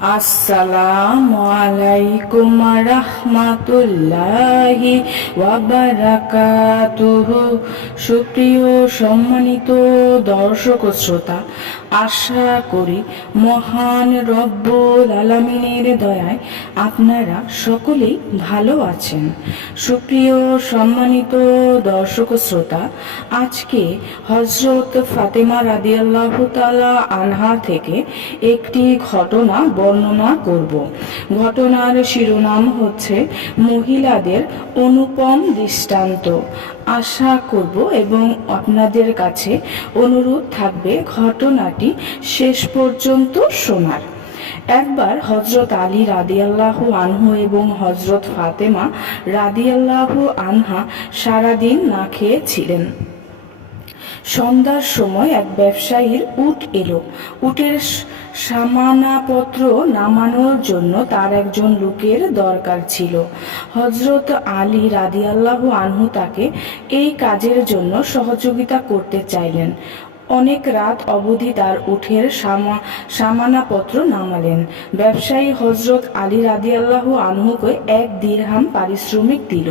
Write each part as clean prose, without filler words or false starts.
আসসালামু আলাইকুম রাহমাতুল্লাহি ওয়া বারাকাতুহু। সুপ্রিয় সম্মানিত দর্শক ও শ্রোতা, আশা করি মহান রব্বুল আলামিনের দয়ায় আপনারা সকলেই ভালো আছেন। সুপ্রিয় সম্মানিত দর্শক ও শ্রোতা, আজকে হযরত ফাতেমা রাদিয়াল্লাহু তাআলা আনহা থেকে একটি ঘটনা বর্ণনা করব। ঘটনার শিরোনাম হচ্ছে মহিলাদের অনুপম দৃষ্টান্ত। আশা করব এবং আপনাদের কাছে অনুরোধ থাকবে ঘটনাটি শেষ পর্যন্ত শোনার। একবার হযরত আলী রাদিয়াল্লাহু আনহু এবং হযরত ফাতেমা রাদিয়াল্লাহু আনহা সারাদিন না খেয়ে ছিলেন। সন্ধ্যার সময় এক ব্যবসায়ীর উট এলো। উটের সামানাপত্র নামানোর জন্য তার একজন লোকের দরকার ছিল। হযরত আলী রাদিয়াল্লাহু আনহু তাকে এই কাজের জন্য সহযোগিতা করতে চাইলেন। অনেক রাত অবধি তার উটের সামানাপত্র নামালেন। ব্যবসায়ী হযরত আলী রাদিয়াল্লাহু আনহুকে 1 দিরহাম পারিশ্রমিক দিল।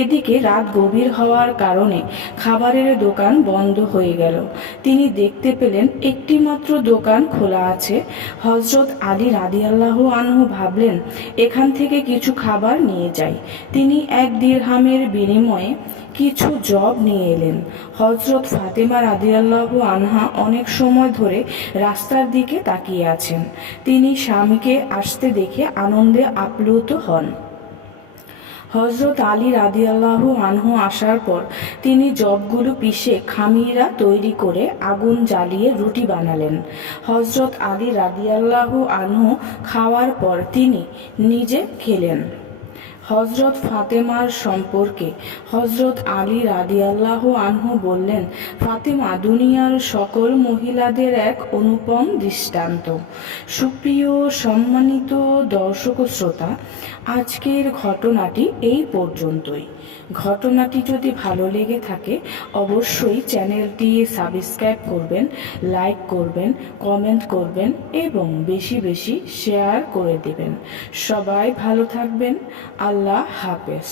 এদিকে রাত গভীর হওয়ার কারণে খাবারের দোকান বন্ধ হয়ে গেল। তিনি দেখতে পেলেন একটি মাত্র দোকান খোলা আছে। হযরত আলী রাদিয়াল্লাহু আনহু ভাবলেন, এখান থেকে কিছু খাবার নিয়ে যাই। তিনি 1 দিরহামের বিনিময়ে কিছু জব নিয়ে এলেন। হযরত ফাতেমা রাদিয়াল্লাহু আনহা অনেক সময় ধরে রাস্তার দিকে তাকিয়ে আছেন। তিনি স্বামীকে আসতে দেখে আনন্দে আপ্লুত হন। হযরত আলী রাদিয়াল্লাহু আনহু আসার পর তিনি জবগুলো পিষে খামিরা তৈরি করে আগুন জ্বালিয়ে রুটি বানালেন। হযরত আলী রাদিয়াল্লাহু আনহু খাওয়ার পর তিনি নিজে খেলেন। হযরত ফাতেমার সম্পর্কে হযরত আলী রাদিয়াল্লাহু আনহু বললেন, ফাতেমা দুনিয়ার সকল মহিলাদের এক অনুপম দৃষ্টান্ত। সুপ্রিয় সম্মানিত দর্শক ও শ্রোতা, আজকের ঘটনাটি এই পর্যন্তই। ঘটনাটি যদি ভালো লেগে থাকে অবশ্যই চ্যানেলটি সাবস্ক্রাইব করবেন, লাইক করবেন, কমেন্ট করবেন এবং বেশি বেশি শেয়ার করে দেবেন। সবাই ভালো থাকবেন। আল্লাহ হাফেজ।